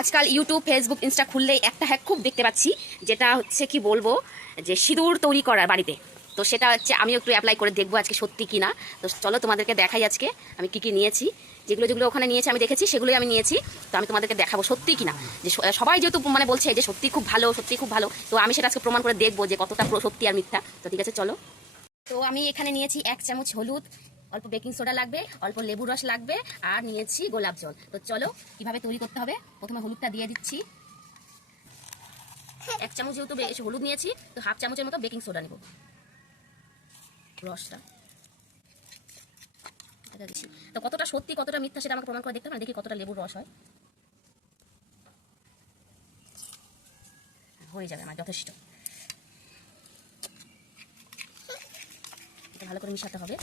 আজকাল YouTube Facebook Insta খুললেই একটা হ্যাক খুব দেখতে পাচ্ছি, যেটা হচ্ছে কি বলবো, যে সিঁদুর তৈরি করার বাড়িতে। তো সেটা হচ্ছে আমি একটু অ্যাপ্লাই করে দেখবো আজকে সত্যি কিনা। তো চলো তোমাদেরকে দেখাই আজকে আমি কি কি নিয়েছি। যেগুলো যেগুলো ওখানে নিয়েছি আমি দেখেছি, সেগুলোই আমি নিয়েছি। তো আমি তোমাদেরকে দেখাবো সত্যি কিনা, যে সবাই যেহেতু মানে বলছে যে সত্যি খুব ভালো, সত্যি খুব ভালো। তো আমি সেটা আজকে প্রমাণ করে দেখবো যে কতটা সত্যি আর মিথ্যা। তো ঠিক আছে চলো। তো আমি এখানে নিয়েছি 1 চামচ হলুদ, অল্প বেকিং সোডা লাগবে, অল্প লেবু রস লাগবে, আর নিয়েছি গোলাপ জল। তো চলো কিভাবে তৈরি করতে হবে। প্রথমে হলুদটা দিয়ে দিচ্ছি। 1 চামচ যেহেতু হলুদ নিয়েছি, তো 1/2 চামচের মতো বেকিং সোডা নেব। রসটা এটা দিচ্ছি। তো কতটা সত্যি কতটা মিথ্যা সেটা আমাকে প্রমাণ করে দেখতে হবে। দেখি কতটা লেবুর রস হয়। হয়ে যাবে আমার যথেষ্ট। এটা ভালো করে মিশাতে হবে।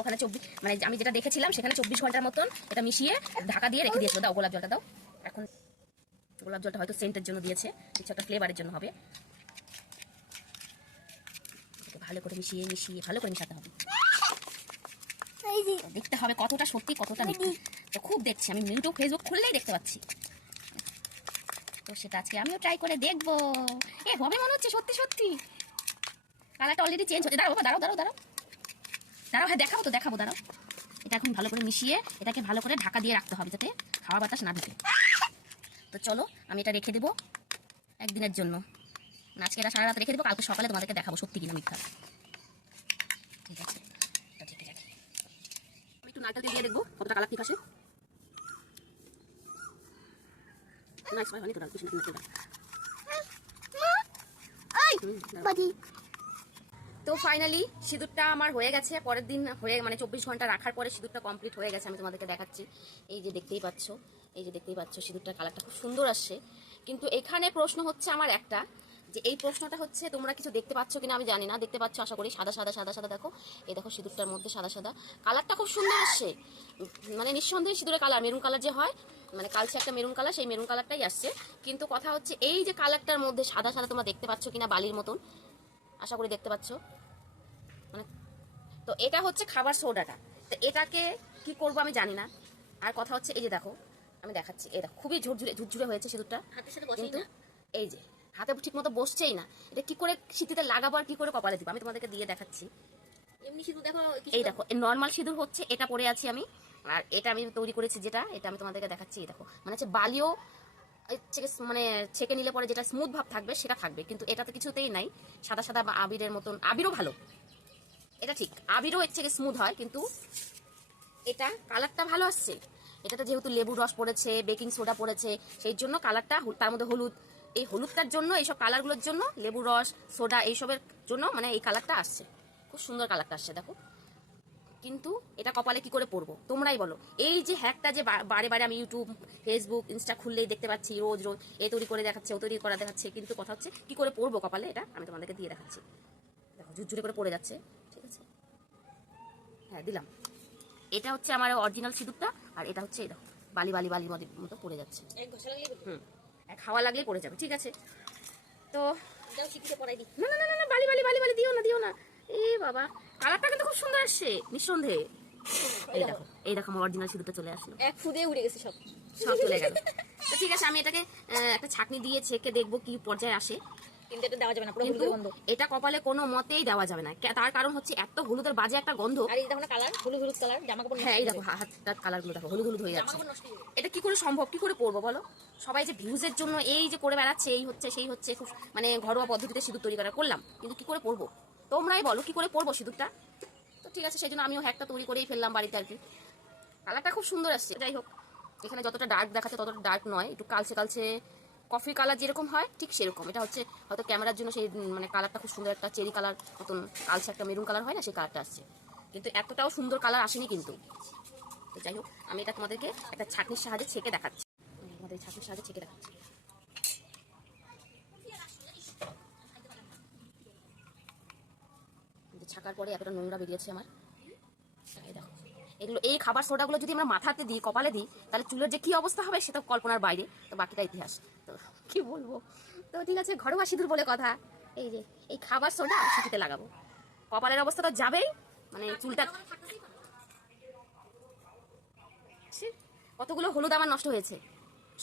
ওখানে 24 মানে আমি যেটা দেখেছিলাম সেখানে 24 ঘন্টার মতন এটা মিশিয়ে ঢাকা দিয়ে রেখে দিয়েছিল। দাও গোলাপ জলটা দাও। এখন গোলাপ জলটা হয়তো সেন্টের জন্য দিয়েছে, কিছু একটা ফ্লেভারের জন্য হবে। ভালো করে মিশিয়ে মিশিয়ে ভালো করে মিশাতে হবে। দেখতে হবে কতটা সত্যি কতটা মিথ্যা। তো খুব দেখছি আমি, ইউটিউব ফেসবুক খুললেই দেখতে পাচ্ছি। তো সেটা আজকে আমিও ট্রাই করে দেখবো। হবে মনে হচ্ছে সত্যি সত্যি। কালারটা অলরেডি চেঞ্জ হচ্ছে। দাঁড়াও দাঁড়াও দাঁড়াও দাঁড়াও দাঁড়াও, হ্যাঁ দেখাবো তো দেখাবো, দাঁড়াও। এটা এখন ভালো করে মিশিয়ে এটাকে ভালো করে ঢাকা দিয়ে রাখতে হবে যাতে হাওয়া বাতাস না ঢুকে। তো চলো আমি এটা রেখে দেবো একদিনের জন্য। আজকে এটা সারা রাত রেখে দেবো, কালকে সকালে তোমাদেরকে দেখাবো সত্যি কিনা মিথ্যা। ঠিক আছে, এটা ঢেকে রাখি। আমি একটু নারকেল দিয়ে দেখবো কতটা কালার ঠিক আসে। তো ফাইনালি সিঁদুরটা আমার হয়ে গেছে। পরের দিন হয়ে মানে 24 ঘন্টা রাখার পরে সিঁদুরটা কমপ্লিট হয়ে গেছে। আমি তোমাদেরকে দেখাচ্ছি। এই যে দেখতেই পাচ্ছ, এই যে দেখতেই পাচ্ছ সিঁদুরটার কালারটা খুব সুন্দর আসছে। কিন্তু এখানে প্রশ্ন হচ্ছে আমার একটা, যে এই প্রশ্নটা হচ্ছে তোমরা কিছু দেখতে পাচ্ছ কিনা আমি জানি না। দেখতে পাচ্ছ আশা করি, সাদা সাদা সাদা সাদা। দেখো এই দেখো সিঁদুরটার মধ্যে সাদা সাদা কালারটা খুব সুন্দর আসছে। মানে নিঃসন্দেহে সিঁদুরের কালার মেরুন কালার যে হয়, মানে কালচে একটা মেরুন কালার, সেই মেরুন কালারটাই আসছে। কিন্তু কথা হচ্ছে এই যে কালারটার মধ্যে সাদা সাদা তোমরা দেখতে পাচ্ছ কিনা বালির মতন, আশা করি দেখতে পাচ্ছ। মানে তো এটা হচ্ছে খাবার সোডাটা। তো এটাকে কি করব আমি জানি না। আর কথা হচ্ছে এই যে দেখো আমি দেখাচ্ছি, এই দেখো খুবই ঝুরঝুরে ঝুরঝুরে হয়েছে সিঁদুরটা। হাতের সাথে বসেই না, এই যে হাতে ঠিক মতো বসছেই না। এটা কি করে শীতিতে লাগাবো আর কি করে কপালে দিব আমি তোমাদেরকে দিয়ে দেখাচ্ছি। এমনি সিঁদুর দেখো, এই দেখো নর্মাল সিঁদুর হচ্ছে, এটা পরে আছি আমি। আর এটা আমি তৈরি করেছি যেটা, এটা আমি তোমাদেরকে দেখাচ্ছি। এই দেখো মানে হচ্ছে বালিও মানে ছেঁকে নিলে পরে যেটা স্মুথ ভাব থাকবে সেটা থাকবে, কিন্তু এটাতে কিছুতেই নাই। সাদা সাদা বা আবিরের মতন। আবিরও ভালো, এটা ঠিক, আবিরও এর থেকে স্মুথ হয়, কিন্তু এটা কালারটা ভালো আসছে। এটাতে যেহেতু লেবু রস পড়েছে, বেকিং সোডা পড়েছে, সেই জন্য কালারটা, তার মধ্যে হলুদ, এই হলুদটার জন্য, এইসব কালারগুলোর জন্য, লেবু রস সোডা এইসবের জন্য মানে এই কালারটা আসছে। খুব সুন্দর কালারটা আসছে দেখো। কিন্তু এটা কপালে কি করে পরবো তোমরাই বলো। এই যে হ্যাকটা যে বারে বারে আমি ইউটিউব ফেসবুক ইনস্টা খুললেই দেখতে পাচ্ছি, রোজ রোজ এ তৈরি করে দেখাচ্ছে ও তৈরি করা দেখাচ্ছে, কিন্তু কথা হচ্ছে কি করে পরবো কপালে, এটা আমি তোমাদেরকে দিয়ে দেখাচ্ছি। দেখো ঝুরঝুরে করে পড়ে যাচ্ছে। ঠিক আছে, হ্যাঁ দিলাম। এটা হচ্ছে আমার অরিজিনাল সিঁদুরটা, আর এটা হচ্ছে এটা বালি বালি বালির মতো পড়ে যাচ্ছে। এক হাওয়া লাগলেই পড়ে যাবে। ঠিক আছে, তো না না না না বালি বালি বালি বালি দিও না দিও না। এ বাবা, কালারটা কিন্তু খুব সুন্দর আসছে নিঃসন্দেহে। এই দেখো আমার অরিজিনাল সিঁদুরটা চলে আসলো, এক ফুদে উড়ে গেছে, সব সব চলে গেল। তো ঠিক আছে, আমি এটাকে একটা ছাঁকনি দিয়ে ছেঁকে দেখবো কি পর্যায়ে আসে। কিন্তু এটা দেওয়া যাবে না, কিন্তু এটা কপালে কোনো মতেই দেওয়া যাবে না। তার কারণ হচ্ছে এত হলুদের বাজে একটা গন্ধ। আর এই দেখো না কালার, হলুদ হলুদ কালার, জামা কাপড়। হ্যাঁ এই দেখো হাতটার কালারগুলো দেখো হলুদ হলুদ হয়ে যাচ্ছে। এটা কি করে সম্ভব, কি করে পরবো বলো। সবাই যে ভিউজের জন্য এই যে করে বেড়াচ্ছে, এই হচ্ছে সেই হচ্ছে, খুব মানে ঘরোয়া পদ্ধতিতে সিঁদুর তৈরি করা করলাম, কিন্তু কি করে পরবো তোমরাই বলো, কি করে পরবো সিঁদুরটা। তো ঠিক আছে, সেই জন্য আমিও হ্যাকটা তৈরি করেই ফেললাম বাড়িতে আর কি। কালারটা খুব সুন্দর আসছে। যাই হোক, এখানে যতটা ডার্ক দেখাচ্ছে ততটা ডার্ক নয়, একটু কালচে কালচে কফি কালার যেরকম হয় ঠিক সেরকম। এটা হচ্ছে হয়তো ক্যামেরার জন্য সেই মানে কালারটা খুব সুন্দর, একটা চেরি কালার মতন কালচে একটা মেরুন কালার হয় না, সেই কালারটা আসছে, কিন্তু এতটাও সুন্দর কালার আসেনি কিন্তু। তো যাই হোক, আমি এটা তোমাদেরকে একটা ছাঁকনির সাহায্যে ছেঁকে দেখাচ্ছি। আমাদের ছাঁকনির সাহায্যে ছেঁকে দেখাচ্ছি। ছাকার পরে এতটা নোংরা বেরিয়েছে আমার। এই দেখো, এগুলো এই খাবার সোডাগুলো যদি আমরা মাথাতে দিই, কপালে দিই, তাহলে চুলের যে কি অবস্থা হবে সেটা কল্পনার বাইরে। তো বাকিটা ইতিহাস। তো কি বলবো। তো ঠিক আছে, ঘরোয়া সিঁদুর বলে কথা। এই যে এই খাবার সোডা সিঁথিতে লাগাবো, কপালের অবস্থা তো যাবেই, মানে চুলটা কতগুলো হলুদ আমার নষ্ট হয়েছে,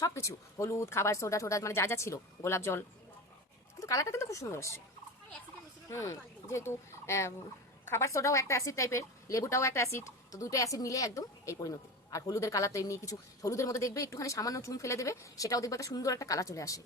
সব কিছু হলুদ, খাবার সোডা টোডা, মানে যা যা ছিল, গোলাপ জল। কিন্তু কালারটা কিন্তু খুব সুন্দর আসছে। যেহেতু খাবার সোডাও একটা অ্যাসিড টাইপের, লেবুটাও একটা অ্যাসিড, তো দুটো অ্যাসিড মিলে একদম এই পরিণতি। আর হলুদের কালারটা এমনি কিছু, হলুদের মধ্যে দেখবে একটুখানি সামান্য চুন ফেলে দেবে, সেটাও দেখবে একটা সুন্দর একটা কালার চলে আসে।